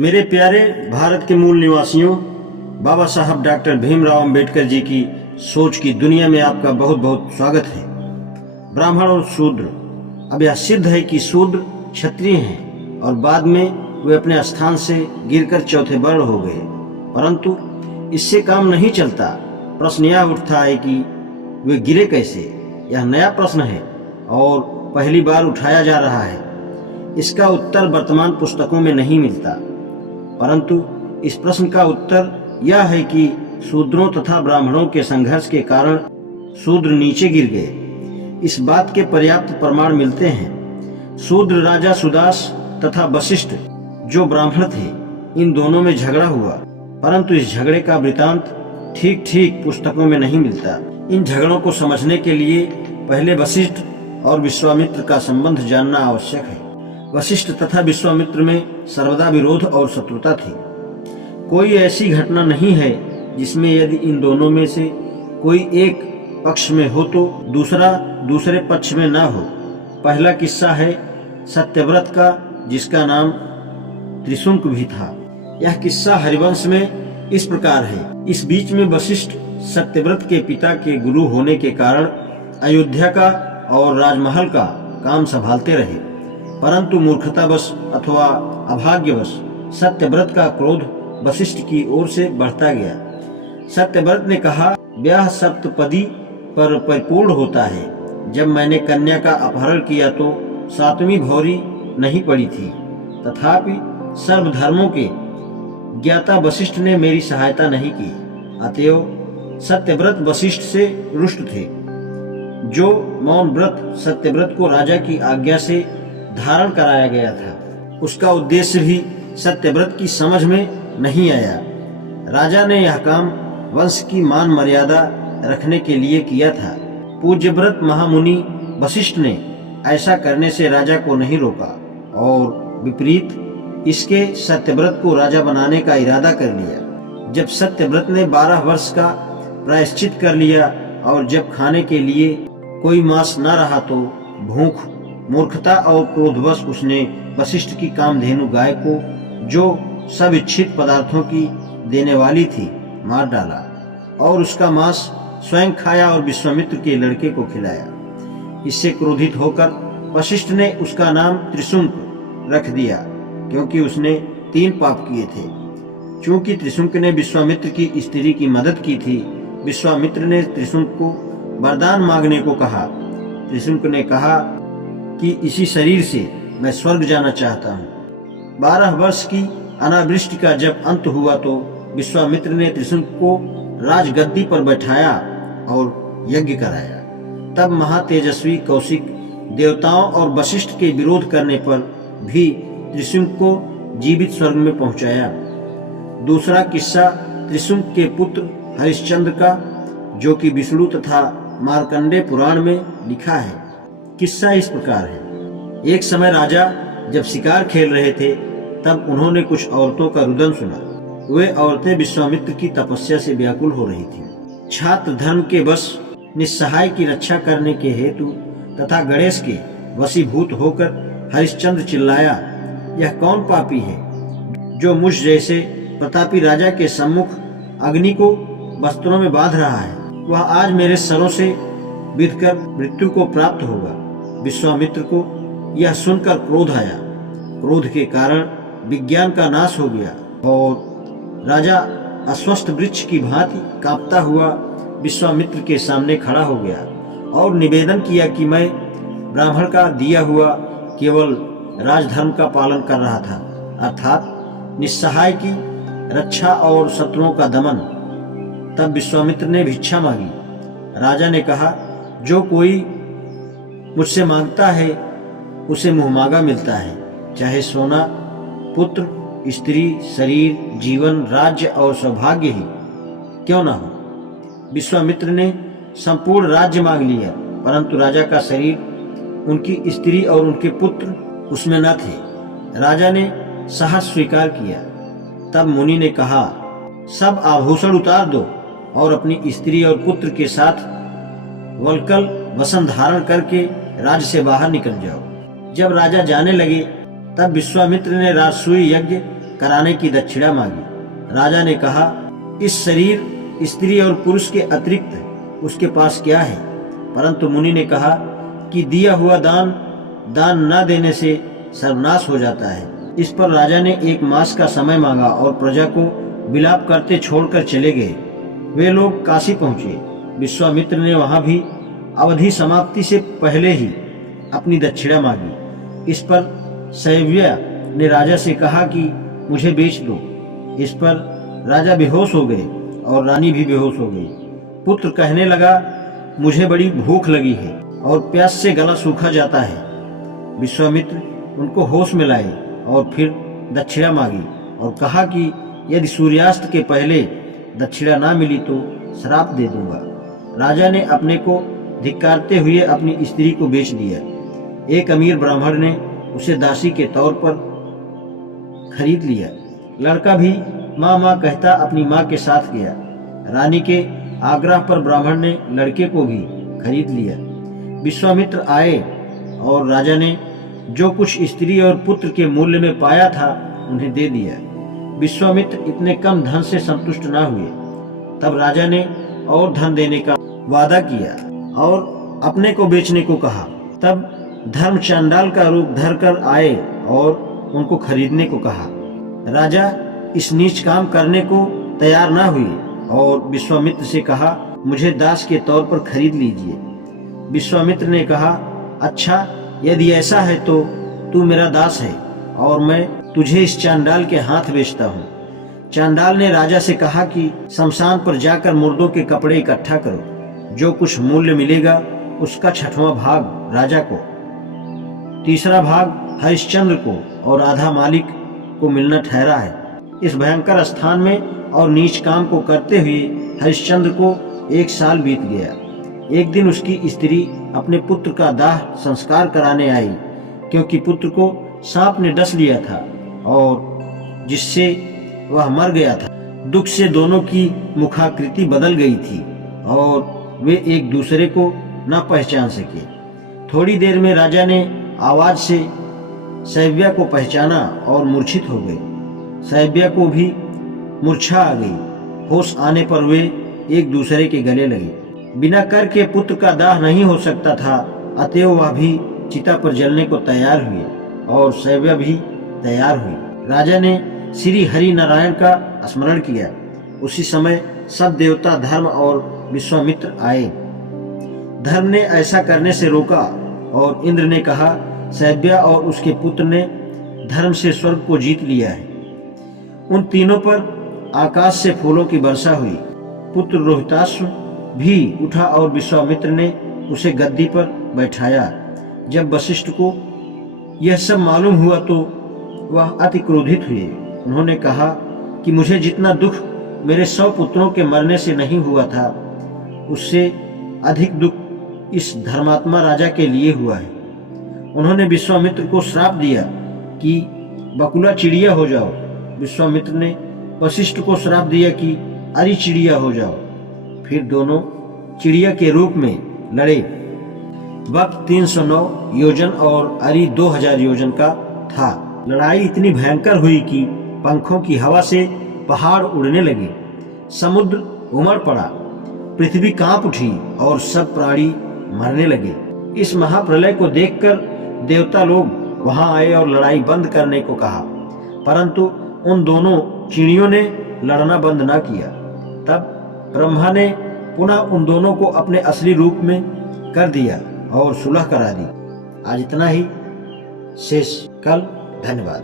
मेरे प्यारे भारत के मूल निवासियों, बाबा साहब डॉक्टर भीमराव अंबेडकर जी की सोच की दुनिया में आपका बहुत बहुत स्वागत है। ब्राह्मण और शूद्र, अब यह सिद्ध है कि शूद्र क्षत्रिय हैं और बाद में वे अपने स्थान से गिरकर चौथे वर्ण हो गए, परंतु इससे काम नहीं चलता। प्रश्न यह उठता है कि वे गिरे कैसे। यह नया प्रश्न है और पहली बार उठाया जा रहा है। इसका उत्तर वर्तमान पुस्तकों में नहीं मिलता, परंतु इस प्रश्न का उत्तर यह है कि शूद्रों तथा ब्राह्मणों के संघर्ष के कारण शूद्र नीचे गिर गए। इस बात के पर्याप्त प्रमाण मिलते हैं। शूद्र राजा सुदास तथा वशिष्ठ जो ब्राह्मण थे, इन दोनों में झगड़ा हुआ, परंतु इस झगड़े का वृतांत ठीक ठीक पुस्तकों में नहीं मिलता। इन झगड़ों को समझने के लिए पहले वशिष्ठ और विश्वामित्र का संबंध जानना आवश्यक है। वशिष्ठ तथा विश्वामित्र में सर्वदा विरोध और शत्रुता थी। कोई ऐसी घटना नहीं है जिसमें यदि इन दोनों में से कोई एक पक्ष में हो तो दूसरा दूसरे पक्ष में ना हो। पहला किस्सा है सत्यव्रत का, जिसका नाम त्रिशुंक भी था। यह किस्सा हरिवंश में इस प्रकार है। इस बीच में वशिष्ठ सत्यव्रत के पिता के गुरु होने के कारण अयोध्या का और राजमहल का काम संभालते रहे, परंतु मूर्खतावश अथवा अभाग्यवश सत्यव्रत का क्रोध वशिष्ठ की ओर से बढ़ता गया। सत्यव्रत ने कहा, ब्याह सप्तपदी पर परिपूर्ण होता है। जब मैंने कन्या का अपहरण किया तो 7वीं भौरी नहीं पड़ी थी, तथापि सर्वधर्मों के ज्ञाता वशिष्ठ ने मेरी सहायता नहीं की। अतएव सत्यव्रत वशिष्ठ से रुष्ट थे। जो मौन व्रत सत्यव्रत को राजा की आज्ञा से धारण कराया गया था, उसका उद्देश्य भी सत्यव्रत की समझ में नहीं आया। राजा ने यह काम वंश की मान मर्यादा रखने के लिए किया था। पूज्यव्रत महामुनि वशिष्ठ ने ऐसा करने से राजा को नहीं रोका और विपरीत इसके सत्यव्रत को राजा बनाने का इरादा कर लिया। जब सत्यव्रत ने 12 वर्ष का प्रायश्चित कर लिया और जब खाने के लिए कोई मांस न रहा तो भूख, मूर्खता और क्रोधवश उसने वशिष्ठ की कामधेनु गाय को, जो सब इच्छित पदार्थों की देने वाली थी, मार डाला और उसका मांस स्वयं खाया और विश्वामित्र के लड़के को खिलाया। इससे क्रोधित होकर वशिष्ठ ने उसका नाम त्रिशुंक रख दिया, क्योंकि उसने 3 पाप किए थे। चूंकि त्रिशुंक ने विश्वामित्र की स्त्री की मदद की थी, विश्वामित्र ने त्रिशुंक को वरदान मांगने को कहा। त्रिशुंक ने कहा कि इसी शरीर से मैं स्वर्ग जाना चाहता हूँ। 12 वर्ष की अनावृष्टि का जब अंत हुआ तो विश्वामित्र ने त्रिशुंक को राजगद्दी पर बैठाया और यज्ञ कराया। तब महातेजस्वी कौशिक देवताओं और वशिष्ठ के विरोध करने पर भी त्रिशुंक को जीवित स्वर्ग में पहुंचाया। दूसरा किस्सा त्रिशुंक के पुत्र हरिश्चंद्र का, जो कि विष्णु तथा मार्कंडेय पुराण में लिखा है। किस्सा इस प्रकार है। एक समय राजा जब शिकार खेल रहे थे, तब उन्होंने कुछ औरतों का रुदन सुना। वे औरतें विश्वामित्र की तपस्या से व्याकुल हो रही थीं। छात्र धर्म के वश निस्सहाय की रक्षा करने के हेतु तथा गणेश के वशीभूत होकर हरिश्चंद्र चिल्लाया, यह कौन पापी है जो मुझ जैसे प्रतापी राजा के सम्मुख अग्नि को वस्त्रों में बांध रहा है। वह आज मेरे सरों से बिधकर मृत्यु को प्राप्त होगा। विश्वामित्र को यह सुनकर क्रोध आया। क्रोध के कारण विज्ञान का नाश हो गया और राजा अस्वस्थ वृक्ष की भांति कांपता हुआ विश्वामित्र के सामने खड़ा हो गया और निवेदन किया कि मैं ब्राह्मण का दिया हुआ केवल राजधर्म का पालन कर रहा था, अर्थात निस्सहाय की रक्षा और शत्रुओं का दमन। तब विश्वामित्र ने भिक्षा मांगी। राजा ने कहा, जो कोई मुझसे मांगता है उसे मुहमांगा मिलता है, चाहे सोना, पुत्र, स्त्री, शरीर, जीवन, राज्य और सौभाग्य ही क्यों ना हो। विश्वामित्र ने संपूर्ण राज्य मांग लिया, परंतु राजा का शरीर, उनकी स्त्री और उनके पुत्र उसमें न थे। राजा ने साहस स्वीकार किया। तब मुनि ने कहा, सब आभूषण उतार दो और अपनी स्त्री और पुत्र के साथ वल्कल वसन धारण करके राज्य से बाहर निकल जाओ। जब राजा जाने लगे, तब विश्वामित्र ने राजसूय यज्ञ कराने की दक्षिणा मांगी। राजा ने कहा, इस शरीर स्त्री और पुरुष के अतिरिक्त उसके पास क्या है? परंतु मुनि ने कहा कि दिया हुआ दान न देने से सर्वनाश हो जाता है। इस पर राजा ने 1 मास का समय मांगा और प्रजा को विलाप करते छोड़कर चले गए। वे लोग काशी पहुंचे। विश्वामित्र ने वहां भी अवधि समाप्ति से पहले ही अपनी दक्षिणा मांगी। इस पर शैव्या ने राजा से कहा कि मुझे बेच दो। इस पर राजा बेहोश हो गए और रानी भी बेहोश हो गई। पुत्र कहने लगा, मुझे बड़ी भूख लगी है और प्यास से गला सूखा जाता है। विश्वामित्र उनको होश में लाए और फिर दक्षिणा मांगी और कहा कि यदि सूर्यास्त के पहले दक्षिणा ना मिली तो श्राप दे दूंगा। राजा ने अपने को धिक्कारते हुए अपनी स्त्री को बेच दिया। एक अमीर ब्राह्मण ने उसे दासी के तौर पर खरीद लिया। लड़का भी माँ माँ कहता अपनी माँ के साथ गया। रानी के आग्रह पर ब्राह्मण ने लड़के को भी खरीद लिया। विश्वामित्र आए और राजा ने जो कुछ स्त्री और पुत्र के मूल्य में पाया था उन्हें दे दिया। विश्वामित्र इतने कम धन से संतुष्ट न हुए। तब राजा ने और धन देने का वादा किया और अपने को बेचने को कहा। तब धर्म चांडाल का रूप धरकर आए और उनको खरीदने को कहा। राजा इस नीच काम करने को तैयार न हुए और विश्वामित्र से कहा, मुझे दास के तौर पर खरीद लीजिए। विश्वामित्र ने कहा, अच्छा, यदि ऐसा है तो तू मेरा दास है और मैं तुझे इस चांडाल के हाथ बेचता हूँ। चांडाल ने राजा से कहा कि शमशान पर जाकर मुर्दों के कपड़े इकट्ठा करो। जो कुछ मूल्य मिलेगा उसका 6वां भाग राजा को, 3रा भाग हरिश्चंद्र को और आधा मालिक को मिलना ठहरा है। इस भयंकर स्थान में और नीच काम को करते हुए हरिश्चंद्र को 1 साल बीत गया। एक दिन उसकी स्त्री अपने पुत्र का दाह संस्कार कराने आई, क्योंकि पुत्र को सांप ने डस लिया था और जिससे वह मर गया था। दुख से दोनों की मुखाकृति बदल गई थी और वे एक दूसरे को न पहचान सके। थोड़ी देर में राजा ने आवाज से शैव्या को पहचाना और मूर्छित हो गए। शैव्या को भी मूर्छा आ गई। होश आने पर वे एक दूसरे के गले लगे। बिना कर के पुत्र का दाह नहीं हो सकता था, अतएव वह भी चिता पर जलने को तैयार हुए और शैव्या भी तैयार हुई। राजा ने श्री हरि नारायण का स्मरण किया। उसी समय सब देवता धर्म और विश्वामित्र आए। धर्म ने ऐसा करने से रोका और इंद्र ने कहा, शैव्या और उसके पुत्र ने धर्म से स्वर्ग को जीत लिया है। उन तीनों पर आकाश से फूलों की वर्षा हुई। पुत्र रोहिताश्व भी उठा और विश्वामित्र ने उसे गद्दी पर बैठाया। जब वशिष्ठ को यह सब मालूम हुआ तो वह अति क्रोधित हुए। उन्होंने कहा कि मुझे जितना दुख मेरे 100 पुत्रों के मरने से नहीं हुआ था, उससे अधिक दुख इस धर्मात्मा राजा के लिए हुआ है। उन्होंने विश्वामित्र को श्राप दिया कि बकुला चिड़िया हो जाओ। विश्वामित्र ने वशिष्ठ को श्राप दिया कि अरि चिड़िया हो जाओ। फिर दोनों चिड़िया के रूप में लड़े। वक्त 309 योजन और अरि 2000 योजन का था। लड़ाई इतनी भयंकर हुई कि पंखों की हवा से पहाड़ उड़ने लगे, समुद्र उमड़ पड़ा, पृथ्वी कांप उठी और सब प्राणी मरने लगे। इस महाप्रलय को देखकर देवता लोग वहां आए और लड़ाई बंद करने को कहा, परंतु उन दोनों चिड़ियों ने लड़ना बंद न किया। तब ब्रह्मा ने पुनः उन दोनों को अपने असली रूप में कर दिया और सुलह करा दी। आज इतना ही, शेष कल। धन्यवाद।